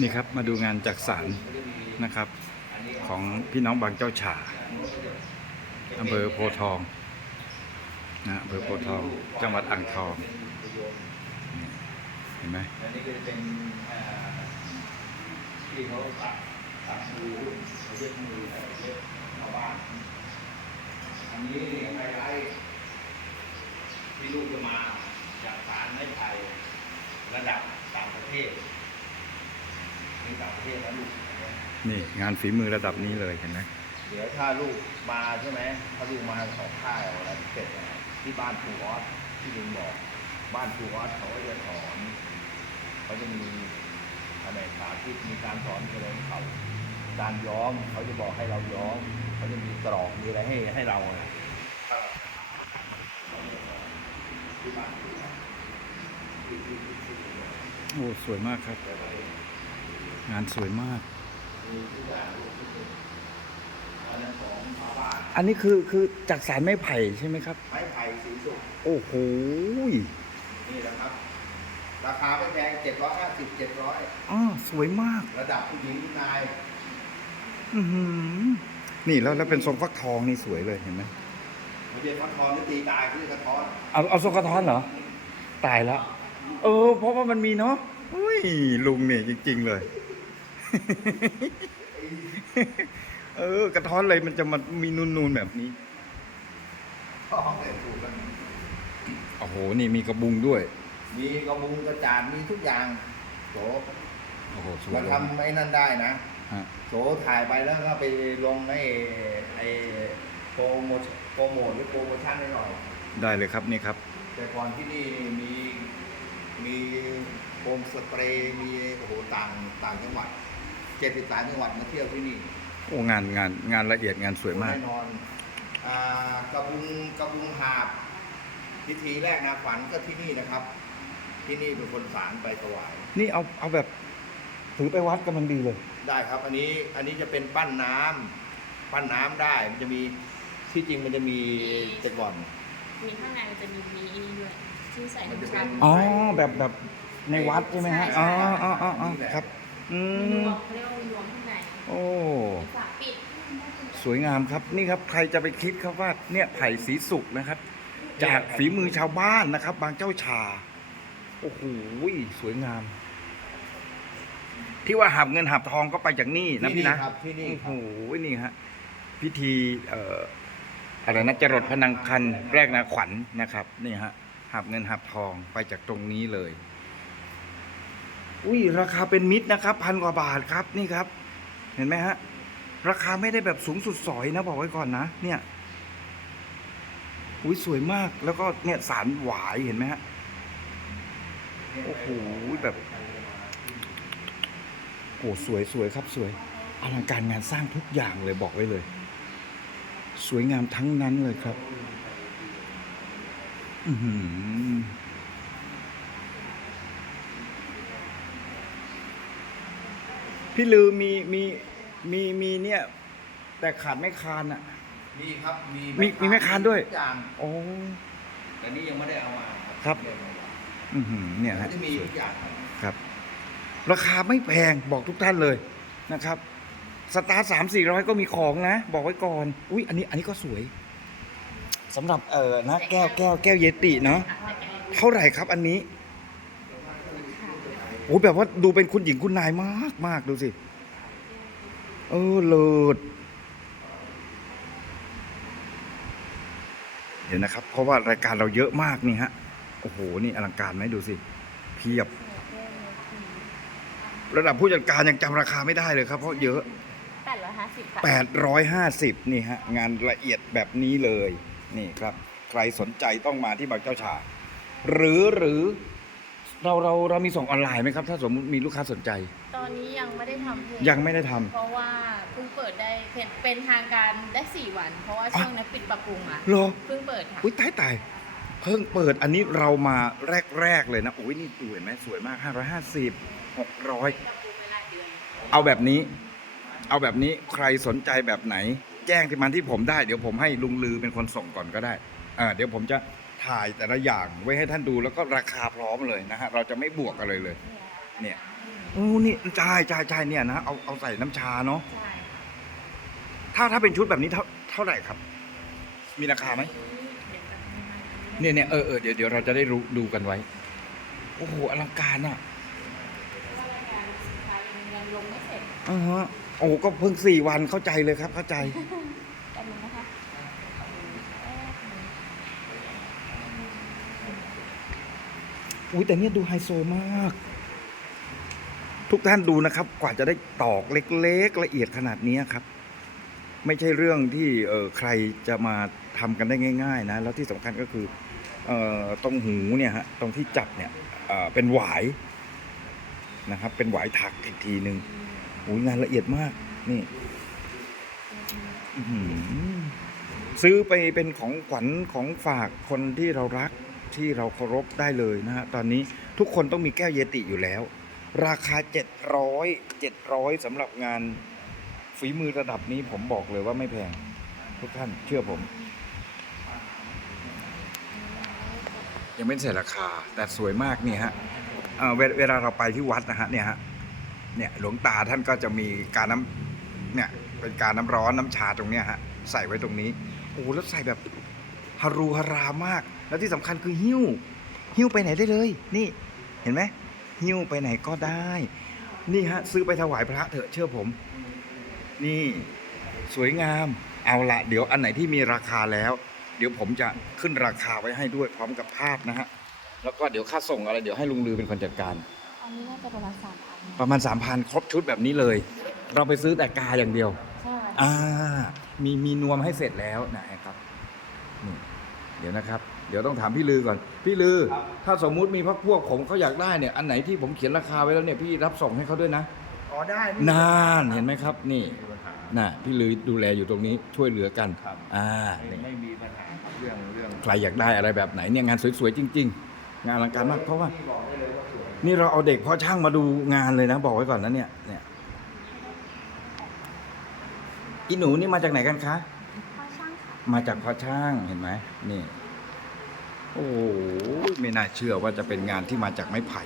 นี่ครับมาดูงานจักสารนะครับ ของพี่น้องบางเจ้าฉาอำเภอโพทองนะอำเภอโพทองจังหวัดอ่างทองเห็นไหมนี่ก็จะเป็นที่เขาตัดตัดมือเขาเย็บมือเขาเย็บชาวบ้านอันนี้ไฮไลท์ที่ลูกจะมาจากสารไม้ไผ่ระดับต่างประเทศ นี่ต่างประเทศนะลูกนี่งานฝีมือระดับนี้เลยเห็นไหมเดี๋ยวถ้าลูกมาใช่ไหมถ้าลูกมาเขาค่ายอะไรเสร็จอะที่บ้านครูออสที่ลุงบอก บ้านครูออสเขาก็จะสอนเขาจะมีอะไรสาธิตมีการสอนแสดงเขาการย้อมเขาจะบอกให้เราย้อมเขาจะมีกรอกมีอะไรให้ให้เราอะที่บ้านครูออสโอ้สวยมากครับ งานสวยมากมีทุกอย่างอันนั้นของชาวบ้านอันนี้คือคือจักสารไม้ไผ่ใช่ไหมครับ ไม้ไผ่สีสุกโอ้โหนี่แหละครับ ราคาไม่แพงเจ็ดร้อยห้าสิบเจ็ดร้อยอ้อสวยมาก ระดับผู้หญิงผู้ชาย อือหือ นี่แล้วแล้วเป็นทรงฟักทองนี่สวยเลยเห็นไหมมันจะฟักทองหรือตีตายคือกระท้อนเอาเอาทรงกระท้อนเหรอ ตายแล้ว เออ เพราะว่ามันมีเนาะอุ้ยลุงเนี่ยจริง ๆ เลย เออกระท้อนเลยมันจะมามีนูนๆแบบนี้ทองเลยถูกกันโอ้โห นี่มีกระบุงด้วย มีกระบุงกระจาดมีทุกอย่างโสโอ้โหสวยมาเลยทำไอ้นั่นได้นะฮะโสถ่ายไปแล้วก็ไปลงไอ้ไอ้โปรโมทโปรโมทหรือโปรโมชั่นให้หน่อย ได้เลยครับนี่ครับ แต่ก่อนที่นี่มีมีโฮมสเตย์มีโอ้โหต่างต่างจังหวัด เจ็ดสิบสามจังหวัดมาเที่ยวที่นี่โอ้งานงานงานละเอียดงานสวยมาก แน่นอนอ่ากระบุงกระบุงหาบพิธีแรกนาขวัญก็ที่นี่นะครับ ที่นี่เป็นคนสารไปถวาย นี่เอาเอาแบบถือไปวัดกำลังดีเลย ได้ครับอันนี้อันนี้จะเป็นปั้นน้ำปั้นน้ำได้มันจะมีที่จริงมันจะมีแต่ก่อน มีข้างในมันจะมีมีนี่ด้วยที่ใส่มันจะน้ำเป็ชานอ๋อแบบแบบในวัดใช่ไหมฮะ อ๋ออ๋ออ๋ออ๋อครับ อืมีรมวมเขาเรียกว่ามีรวมข้างในโอ้มีฝาปิดสวยงามครับนี่ครับใครจะไปคิดครับว่าเนี่ยไผ่สีสุกนะครับ จากฝีมือชาวบ้านนะครับ บางเจ้าชาโอ้โหสวยงาม ที่ว่าหับเงินหับทองก็ไปจากนี่นะพี่นะครับที่นี่โอ้คโหรับนี่ฮะพิธีเอ่ออะไรนะจรดพนังคันแรกนาขวัญนะครับ นี่ฮะหับเงินหับทองไปจากตรงนี้เลย อุ้ยราคาเป็นมิตรนะครับพันกว่าบาทครับนี่ครับ เห็นไหมฮะราคาไม่ได้แบบสูงสุดสอยนะบอกไว้ก่อนนะ เนี่ยอุ้ยสวยมากแล้วก็เนี่ยสารหวายเห็นไหมฮะโอ้โหแบบโอ้สวยสวยครับสวยอลังการงานสร้างทุกอย่างเลยบอกไว้เลย สวยงามทั้งนั้นเลยครับ อือหือ พี่ลือมีมีมีมีเนี่ย แต่ขาดไม่คานอะ มีครับ มีมีมีแม่ค้าด้วย ทุกอย่างโอ้ แต่นี่ยังไม่ได้เอามาครับ อือหือเนี่ยมันฮะ จะมีทุกอย่างครับครับ ราคาไม่แพงบอกทุกท่านเลยนะครับ สตาร์สามสี่ร้อยก็มีของนะ บอกไว้ก่อน อุ้ยอันนี้อันนี้ก็สวยสำหรับเออนะแก้วแก้วแก้วเยติเนาะเท่าไหร่ครับอันนี้ โอ้แบบว่าดูเป็นคุณหญิงคุณนายมากมากดูสิ เออเลิศเดี๋ยวนะครับ เพราะว่ารายการเราเยอะมากนี่ฮะ โอ้โห นี่อลังการไหมดูสิ เพียบ ระดับผู้จัดการยังจำราคาไม่ได้เลยครับ เพราะเยอะแปดร้อยห้าสิบค่ะ850 นี่ฮะ งานละเอียดแบบนี้เลย นี่ครับ ใครสนใจต้องมาที่บางเจ้าชา หรือหรือ เราเราเรามีส่งออนไลน์ไหมครับ ถ้าสมมติมีลูกค้าสนใจ ตอนนี้ยังไม่ได้ทำเพจยังไม่ได้ทำ เพราะว่าเพิ่งเปิดได้เป็นเป็นทางการได้สี่วัน เพราะว่าช่วงนี้ปิดปรับปรุงอะเหรอ เพิ่งเปิดค่ะ อุ้ยตายตายเพิ่งเปิดอันนี้เรามาแรกๆเลยนะโอ้ยนี่ดูเห็นไหมสวยมาก 550 600 เอาแบบนี้ เอาแบบนี้ใครสนใจแบบไหน แจ้งที่มันที่ผมได้ เดี๋ยวผมให้ลุงลือเป็นคนส่งก่อนก็ได้อ่าเดี๋ยวผมจะ ถ่ายแต่ละอย่างไว้ให้ท่านดูแล้วก็ราคาพร้อมเลยนะฮะเราจะไม่บวกอะไรเลย เนี่ยโอ้นี่ใช่ใช่ใช่เนี่ยนะเอาเอาใส่น้ำชาเนาะใช่ค่ะถ้าถ้าเป็นชุดแบบนี้เท่าเท่าไหร่ครับ มีราคาไหมเดี๋ยวแป๊บนึงนะคะเนี่ยเนี่ยเออเออเดี๋ยวเดี๋ยวเราจะได้รู้ดูกันไว้ โอ้โหอลังการอะเพราะว่ารายการสินค้ายังยังลงไม่เสร็จอ่าฮะโอ้โหก็เพิ่งสี่วันเข้าใจเลยครับ เข้าใจ แป๊บนึงนะคะแป๊บนึง อุ้ยแต่เนี่ยดูไฮโซมาก ทุกท่านดูนะครับ กว่าจะได้ตอกเล็ก ๆ ละเอียดขนาดนี้ครับ ไม่ใช่เรื่องที่เออใครจะมาทำกันได้ง่าย ๆ นะ แล้วที่สำคัญก็คือเอ่อตรงหูเนี่ยฮะตรงที่จับเนี่ยเอ่อเป็นหวายนะครับ เป็นหวายถักอีกทีหนึ่งโอ้ยงานละเอียดมากนี่ซื้อไปเป็นของขวัญของฝากคนที่เรารัก ที่เราเคารพได้เลยนะฮะตอนนี้ทุกคนต้องมีแก้วเยติอยู่แล้ว ราคา 700 700สำหรับงานฝีมือระดับนี้ผมบอกเลยว่าไม่แพง ทุกท่านเชื่อผม ยังไม่เสร็จราคา แต่สวยมากนี่ฮะเวลาเราไปที่วัดนะฮะเนี่ยฮะเนี่ยหลวงตาท่านก็จะมีการน้ำเนี่ยเป็นการน้ำร้อนน้ำชาตรงเนี้ยฮะใส่ไว้ตรงนี้โอ้แล้วใส่แบบ ฮารูฮารามาก แล้วที่สำคัญคือหิ้ว หิ้วไปไหนได้เลย นี่เห็นไหมหิ้วไปไหนก็ได้ นี่ฮะซื้อไปถวายพระเถอะเชื่อผม นี่สวยงามเอาละเดี๋ยวอันไหนที่มีราคาแล้ว เดี๋ยวผมจะขึ้นราคาไว้ให้ด้วยพร้อมกับภาพนะฮะแล้วก็เดี๋ยวค่าส่งอะไรเดี๋ยวให้ลุงลือเป็นคนจัดการอันนี้น่าจะประมาณสามพันประมาณ3,000ครบชุดแบบนี้เลย เราไปซื้อแต่กาอย่างเดียว ใช่อ่ามีมีนวมให้เสร็จแล้วนะครับนี่ เดี๋ยวนะครับ เดี๋ยวต้องถามพี่ลือก่อน พี่ลือ ถ้าสมมุติมีพักพวกผมเขาอยากได้เนี่ย อันไหนที่ผมเขียนราคาไว้แล้วเนี่ยพี่รับส่งให้เขาด้วยนะ อ๋อได้นานเห็นไหมครับ นี่ไม่มีปัญหาน่ะพี่ลือดูแลอยู่ตรงนี้ช่วยเหลือกันครับอ่าไม่นี่ไม่มีปัญหาครับเรื่องเรื่องใครอยากได้อะไรแบบไหนเนี่ยงานสวยๆจริง ๆ งานอลังการมากเพราะว่า ที่บอกได้เลยว่าสวย นี่เราเอาเด็กพ่อช่างมาดูงานเลยนะ บอกไว้ก่อนนะเนี่ยเนี่ยอีหนูนี่มาจากไหนกันคะพ่อช่างค่ะ มาจากพ่อช่างเห็นไหมนี่ โอ้ไม่น่าเชื่อว่าจะเป็นงานที่มาจากไม้ไผ่